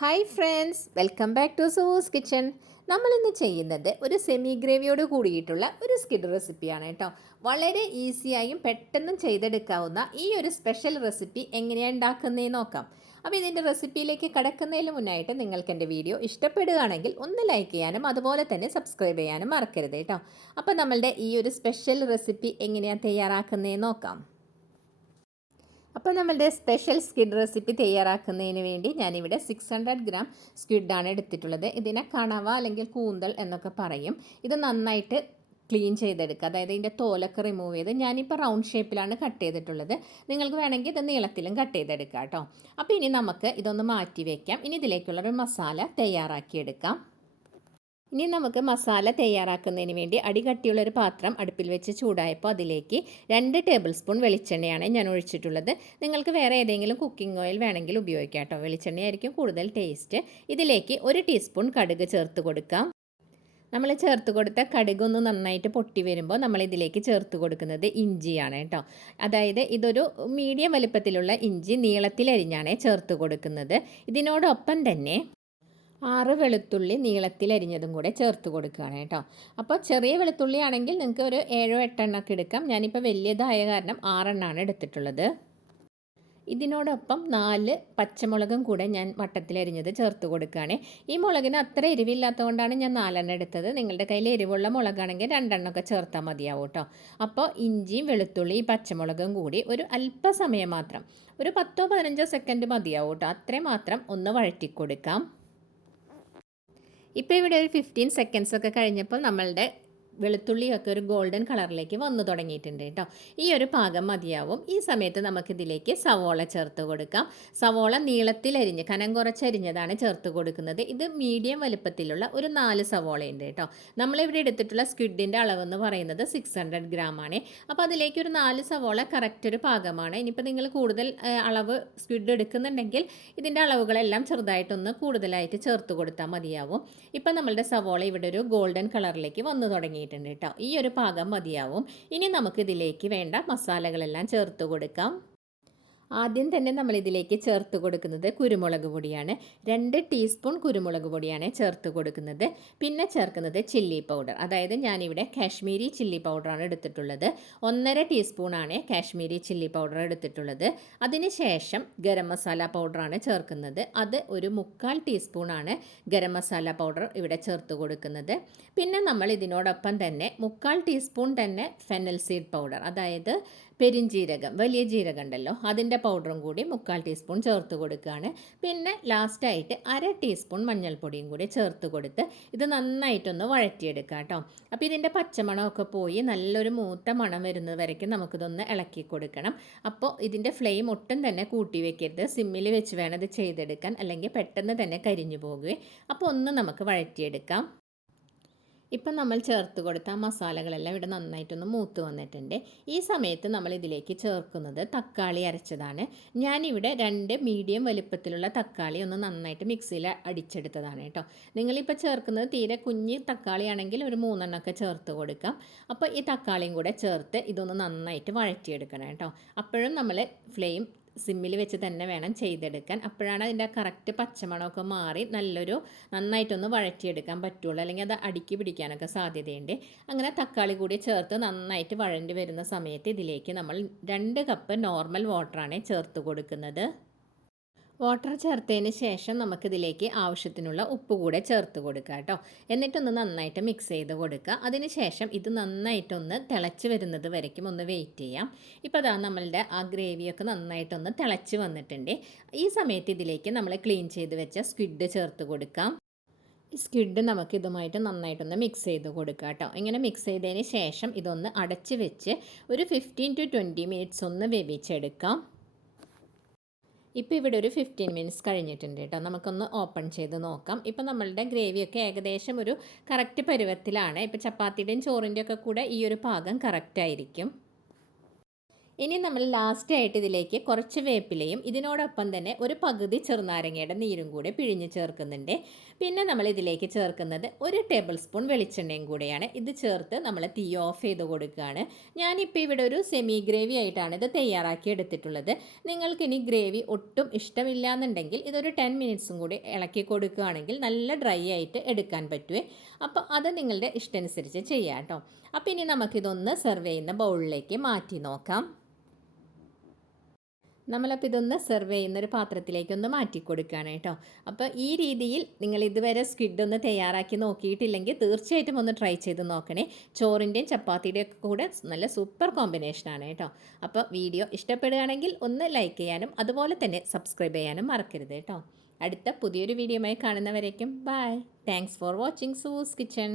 Hi friends, welcome back to Sue's kitchen. നമ്മളിന്ന് ചെയ്യുന്നത് ഒരു സെമി ഗ്രേവിയോട് കൂടിയിട്ടുള്ള ഒരു സ്കിഡ് റെസിപ്പിയാണ് കേട്ടോ. വളരെ ഈസിയായും പെട്ടെന്നും ചെയ്തെടുക്കാവുന്ന ഈ ഒരു സ്പെഷ്യൽ റെസിപ്പി എങ്ങനെയാണ് ഉണ്ടാക്കുന്നതെന്ന് നോക്കാം. അപ്പോൾ ഇതിൻ്റെ റെസിപ്പിയിലേക്ക് കടക്കുന്നതിന് മുന്നായിട്ട് നിങ്ങൾക്ക് എൻ്റെ വീഡിയോ ഇഷ്ടപ്പെടുകയാണെങ്കിൽ ഒന്ന് ലൈക്ക് ചെയ്യാനും അതുപോലെ തന്നെ സബ്സ്ക്രൈബ് ചെയ്യാനും മറക്കരുത് കേട്ടോ. അപ്പോൾ നമ്മളുടെ ഈ ഒരു സ്പെഷ്യൽ റെസിപ്പി എങ്ങനെയാണ് തയ്യാറാക്കുന്നതെന്ന് നോക്കാം. അപ്പോൾ നമ്മളുടെ സ്പെഷ്യൽ സ്ക്വിഡ് റെസിപ്പി തയ്യാറാക്കുന്നതിന് വേണ്ടി ഞാനിവിടെ 600 ഗ്രാം സ്ക്വിഡാണ് എടുത്തിട്ടുള്ളത്. ഇതിനെ കണവ അല്ലെങ്കിൽ കൂന്തൽ എന്നൊക്കെ പറയും. ഇത് നന്നായിട്ട് ക്ലീൻ ചെയ്തെടുക്കുക, അതായത് ഇതിൻ്റെ തോലൊക്കെ റിമൂവ് ചെയ്ത് ഞാനിപ്പോൾ റൗണ്ട് ഷേപ്പിലാണ് കട്ട് ചെയ്തിട്ടുള്ളത്. നിങ്ങൾക്ക് വേണമെങ്കിൽ ഇത് നീളത്തിലും കട്ട് ചെയ്തെടുക്കാം കേട്ടോ. അപ്പോൾ ഇനി നമുക്ക് ഇതൊന്ന് മാറ്റി വയ്ക്കാം. ഇനി ഇതിലേക്കുള്ളൊരു മസാല തയ്യാറാക്കിയെടുക്കാം. ഇനി നമുക്ക് മസാല തയ്യാറാക്കുന്നതിന് വേണ്ടി അടികട്ടിയുള്ളൊരു പാത്രം അടുപ്പിൽ വെച്ച് ചൂടായപ്പോൾ അതിലേക്ക് 2 ടേബിൾ സ്പൂൺ വെളിച്ചെണ്ണയാണ് ഞാൻ ഒഴിച്ചിട്ടുള്ളത്. നിങ്ങൾക്ക് വേറെ ഏതെങ്കിലും കുക്കിംഗ് ഓയിൽ വേണമെങ്കിൽ ഉപയോഗിക്കാം കേട്ടോ. വെളിച്ചെണ്ണയായിരിക്കും കൂടുതൽ ടേസ്റ്റ്. ഇതിലേക്ക് 1 ടീസ്പൂൺ കടുക് ചേർത്ത് കൊടുക്കാം. നമ്മൾ ചേർത്ത് കൊടുത്ത കടുകൊന്ന് നന്നായിട്ട് പൊട്ടി വരുമ്പോൾ നമ്മൾ ഇതിലേക്ക് ചേർത്ത് കൊടുക്കുന്നത് ഇഞ്ചിയാണ് കേട്ടോ. അതായത് ഇതൊരു മീഡിയം വലുപ്പത്തിലുള്ള ഇഞ്ചി നീളത്തിലരിഞ്ഞാണ് ചേർത്ത് കൊടുക്കുന്നത്. ഇതിനോടൊപ്പം തന്നെ 6 വെളുത്തുള്ളി നീളത്തിലരിഞ്ഞതും കൂടെ ചേർത്ത് കൊടുക്കുകയാണ് കേട്ടോ. അപ്പോൾ ചെറിയ വെളുത്തുള്ളി ആണെങ്കിൽ നിങ്ങൾക്ക് ഒരു 7-8 എണ്ണമൊക്കെ എടുക്കാം. ഞാനിപ്പോൾ വലിയതായ കാരണം 6 എണ്ണമാണ് എടുത്തിട്ടുള്ളത്. ഇതിനോടൊപ്പം 4 പച്ചമുളകും കൂടെ ഞാൻ വട്ടത്തിലരിഞ്ഞത് ചേർത്ത് കൊടുക്കുകയാണ്. ഈ മുളകിന് അത്ര എരിവില്ലാത്തതുകൊണ്ടാണ് ഞാൻ 4 എണ്ണം എടുത്തത്. നിങ്ങളുടെ കയ്യിൽ എരിവുള്ള മുളകാണെങ്കിൽ 2 എണ്ണമൊക്കെ ചേർത്താൽ മതിയാവും കേട്ടോ. അപ്പോൾ ഇഞ്ചിയും വെളുത്തുള്ളി പച്ചമുളകും കൂടി ഒരു അല്പസമയം മാത്രം, ഒരു 10-15 സെക്കൻഡ് മതിയാവും കേട്ടോ. അത്രയും മാത്രം ഒന്ന് വഴറ്റി കൊടുക്കാം. ഇപ്പോൾ ഇവിടെ ഒരു 15 സെക്കൻഡ്സ് ഒക്കെ കഴിഞ്ഞപ്പോൾ നമ്മളുടെ വെളുത്തുള്ളിയൊക്കെ ഒരു ഗോൾഡൻ കളറിലേക്ക് വന്നു തുടങ്ങിയിട്ടുണ്ട് കേട്ടോ. ഈ ഒരു പാകം മതിയാവും. ഈ സമയത്ത് നമുക്കിതിലേക്ക് സവോള ചേർത്ത് കൊടുക്കാം. സവോള നീളത്തിലരിഞ്ഞ് കനം കുറച്ചരിഞ്ഞതാണ് ചേർത്ത് കൊടുക്കുന്നത്. ഇത് മീഡിയം വലുപ്പത്തിലുള്ള ഒരു 4 സവോളയുണ്ട് കേട്ടോ. നമ്മളിവിടെ എടുത്തിട്ടുള്ള സ്ക്വിഡിൻ്റെ അളവെന്ന് പറയുന്നത് 600 ഗ്രാം ആണ്. അപ്പോൾ അതിലേക്ക് ഒരു 4 സവോള കറക്റ്റ് ഒരു പാകമാണ്. ഇനിയിപ്പോൾ നിങ്ങൾ കൂടുതൽ അളവ് സ്ക്വിഡ് എടുക്കുന്നുണ്ടെങ്കിൽ ഇതിൻ്റെ അളവുകളെല്ലാം ചെറുതായിട്ടൊന്ന് കൂടുതലായിട്ട് ചേർത്ത് കൊടുത്താൽ മതിയാവും. ഇപ്പം നമ്മളുടെ സവോള ഇവിടെ ഒരു ഗോൾഡൻ കളറിലേക്ക് വന്നു തുടങ്ങി കേട്ടോ. ഈ ഒരു പാകം മതിയാവും. ഇനി നമുക്ക് ഇതിലേക്ക് വേണ്ട മസാലകളെല്ലാം ചേർത്ത് കൊടുക്കാം. ആദ്യം തന്നെ നമ്മൾ ഇതിലേക്ക് ചേർത്ത് കൊടുക്കുന്നത് കുരുമുളക് പൊടിയാണ്. 2 ടീസ്പൂൺ കുരുമുളക് പൊടിയാണ് ചേർത്ത് കൊടുക്കുന്നത്. പിന്നെ ചേർക്കുന്നത് ചില്ലി പൗഡർ, അതായത് ഞാനിവിടെ കാശ്മീരി ചില്ലി പൗഡറാണ് എടുത്തിട്ടുള്ളത്. 1.5 ടീസ്പൂണാണ് കാശ്മീരി ചില്ലി പൗഡർ എടുത്തിട്ടുള്ളത്. അതിനുശേഷം ഗരം മസാല പൗഡറാണ് ചേർക്കുന്നത്. അത് ഒരു 3/4 ടീസ്പൂണാണ് ഗരം മസാല പൗഡർ ഇവിടെ ചേർത്ത് കൊടുക്കുന്നത്. പിന്നെ നമ്മൾ ഇതിനോടൊപ്പം തന്നെ 3/4 ടീസ്പൂൺ തന്നെ ഫെനൽ സീഡ് പൗഡർ, അതായത് പെരിഞ്ജീരകം, വലിയ ജീരകം ഉണ്ടല്ലോ, അതിൻ്റെ പൗഡറും കൂടി 3/4 ടീസ്പൂൺ ചേർത്ത് കൊടുക്കുകയാണ്. പിന്നെ ലാസ്റ്റായിട്ട് 1/2 ടീസ്പൂൺ മഞ്ഞൾപ്പൊടിയും കൂടി ചേർത്ത് കൊടുത്ത് ഇത് നന്നായിട്ടൊന്ന് വഴറ്റിയെടുക്കുക കേട്ടോ. അപ്പോൾ ഇതിൻ്റെ പച്ചമണമൊക്കെ പോയി നല്ലൊരു മൂത്ത മണം വരുന്നത് വരയ്ക്കും നമുക്കിതൊന്ന് ഇളക്കി കൊടുക്കണം. അപ്പോൾ ഇതിൻ്റെ ഫ്ലെയിം ഒട്ടും തന്നെ കൂട്ടി വെക്കരുത്, സിമ്മിൽ വെച്ച് വേണം ഇത് ചെയ്തെടുക്കാൻ, അല്ലെങ്കിൽ പെട്ടെന്ന് തന്നെ കരിഞ്ഞു പോകുകയും. അപ്പോൾ ഒന്ന് നമുക്ക് വഴറ്റിയെടുക്കാം. ഇപ്പം നമ്മൾ ചേർത്ത് കൊടുത്ത മസാലകളെല്ലാം ഇവിടെ നന്നായിട്ടൊന്ന് മൂത്ത് വന്നിട്ടുണ്ട്. ഈ സമയത്ത് നമ്മൾ ഇതിലേക്ക് ചേർക്കുന്നത് തക്കാളി അരച്ചതാണ്. ഞാനിവിടെ 2 മീഡിയം വലിപ്പത്തിലുള്ള തക്കാളി ഒന്ന് നന്നായിട്ട് മിക്സിയിൽ അടിച്ചെടുത്തതാണ് കേട്ടോ. നിങ്ങളിപ്പോൾ ചേർക്കുന്നത് തീരെ കുഞ്ഞ് തക്കാളിയാണെങ്കിൽ ഒരു 3 എണ്ണമൊക്കെ ചേർത്ത് കൊടുക്കാം. അപ്പോൾ ഈ തക്കാളിയും കൂടെ ചേർത്ത് ഇതൊന്ന് നന്നായിട്ട് വഴറ്റിയെടുക്കണം കേട്ടോ. അപ്പോഴും നമ്മൾ ഫ്ലെയിം സിമ്മിൽ വെച്ച് തന്നെ വേണം ചെയ്തെടുക്കാൻ. അപ്പോഴാണ് അതിൻ്റെ കറക്റ്റ് പച്ചമണമൊക്കെ മാറി നന്നായിട്ടൊന്ന് വഴറ്റിയെടുക്കാൻ പറ്റുള്ളൂ, അല്ലെങ്കിൽ അത് അടുക്കി പിടിക്കാനൊക്കെ സാധ്യതയുണ്ട്. അങ്ങനെ തക്കാളി കൂടി ചേർത്ത് നന്നായിട്ട് വഴണ്ടി വരുന്ന സമയത്ത് ഇതിലേക്ക് നമ്മൾ 2 കപ്പ് നോർമൽ വാട്ടറാണ് ചേർത്ത് കൊടുക്കുന്നത്. വാട്ടർ ചേർത്തതിന് ശേഷം നമുക്കിതിലേക്ക് ആവശ്യത്തിനുള്ള ഉപ്പ് കൂടെ ചേർത്ത് കൊടുക്കുക കേട്ടോ. എന്നിട്ടൊന്ന് നന്നായിട്ട് മിക്സ് ചെയ്ത് കൊടുക്കുക. അതിന് ശേഷം ഇത് നന്നായിട്ടൊന്ന് തിളച്ച് വരുന്നത് വരയ്ക്കും ഒന്ന് വെയിറ്റ് ചെയ്യാം. ഇപ്പോൾ അതാ നമ്മളുടെ ആ ഗ്രേവിയൊക്കെ നന്നായിട്ടൊന്ന് തിളച്ച് വന്നിട്ടുണ്ട്. ഈ സമയത്ത് ഇതിലേക്ക് നമ്മൾ ക്ലീൻ ചെയ്ത് വെച്ച സ്ക്വിഡ് ചേർത്ത് കൊടുക്കാം. ഈ സ്ക്വിഡ് നമുക്ക് ഇതുമായിട്ട് നന്നായിട്ടൊന്ന് മിക്സ് ചെയ്ത് കൊടുക്കുക കേട്ടോ. ഇങ്ങനെ മിക്സ് ചെയ്തതിന് ശേഷം ഇതൊന്ന് അടച്ച് വെച്ച് ഒരു 15 to 20 മിനിറ്റ്സ് ഒന്ന് വേവിച്ചെടുക്കാം. ഇപ്പോൾ ഇവിടെ ഒരു 15 മിനിറ്റ്സ് കഴിഞ്ഞിട്ടുണ്ട് കേട്ടോ. നമുക്കൊന്ന് ഓപ്പൺ ചെയ്ത് നോക്കാം. ഇപ്പോൾ നമ്മളുടെ ഗ്രേവിയൊക്കെ ഏകദേശം ഒരു കറക്റ്റ് പരുവത്തിലാണ്. ഇപ്പോൾ ചപ്പാത്തിയുടെയും ചോറിൻ്റെയും ഒക്കെ കൂടെ ഈ ഒരു പാകം കറക്റ്റ് ആയിരിക്കും. ഇനി നമ്മൾ ലാസ്റ്റ് ആയിട്ട് ഇതിലേക്ക് കുറച്ച് വേപ്പിലയും ഇതിനോടൊപ്പം തന്നെ ഒരു പകുതി ചെറുനാരങ്ങയുടെ നീരും കൂടെ പിഴിഞ്ഞ് ചേർക്കുന്നുണ്ട്. പിന്നെ നമ്മൾ ഇതിലേക്ക് ചേർക്കുന്നത് 1 ടേബിൾ സ്പൂൺ വെളിച്ചെണ്ണയും കൂടെയാണ്. ഇത് ചേർത്ത് നമ്മൾ തീ ഓഫ് ചെയ്ത് കൊടുക്കുകയാണ്. ഞാനിപ്പോൾ ഇവിടെ ഒരു സെമി ഗ്രേവി ആയിട്ടാണ് ഇത് തയ്യാറാക്കി എടുത്തിട്ടുള്ളത്. നിങ്ങൾക്കിനി ഗ്രേവി ഒട്ടും ഇഷ്ടമില്ല എന്നുണ്ടെങ്കിൽ ഇതൊരു 10 മിനിറ്റ്സും കൂടി ഇളക്കി കൊടുക്കുകയാണെങ്കിൽ നല്ല ഡ്രൈ ആയിട്ട് എടുക്കാൻ പറ്റുമേ. അപ്പോൾ അത് നിങ്ങളുടെ ഇഷ്ടമനുസരിച്ച് ചെയ്യാം കേട്ടോ. അപ്പോൾ ഇനി നമുക്കിതൊന്ന് സെർവ് ചെയ്യുന്ന ബൗളിലേക്ക് മാറ്റി നോക്കാം. നമ്മളപ്പോൾ ഇതൊന്ന് സെർവ് ചെയ്യുന്നൊരു പാത്രത്തിലേക്കൊന്ന് മാറ്റി കൊടുക്കുകയാണ് കേട്ടോ. അപ്പോൾ ഈ രീതിയിൽ നിങ്ങൾ ഇതുവരെ സ്ക്വിഡ് ഒന്ന് തയ്യാറാക്കി നോക്കിയിട്ടില്ലെങ്കിൽ തീർച്ചയായിട്ടും ഒന്ന് ട്രൈ ചെയ്ത് നോക്കണേ. ചോറിൻ്റെയും ചപ്പാത്തിയുടെയും കൂടെ നല്ല സൂപ്പർ കോമ്പിനേഷനാണ് കേട്ടോ. അപ്പോൾ വീഡിയോ ഇഷ്ടപ്പെടുകയാണെങ്കിൽ ഒന്ന് ലൈക്ക് ചെയ്യാനും അതുപോലെ തന്നെ സബ്സ്ക്രൈബ് ചെയ്യാനും മറക്കരുത് കേട്ടോ. അടുത്ത പുതിയൊരു വീഡിയോയുമായി കാണുന്നവരേക്കും bye. Thanks for watching Sue's kitchen.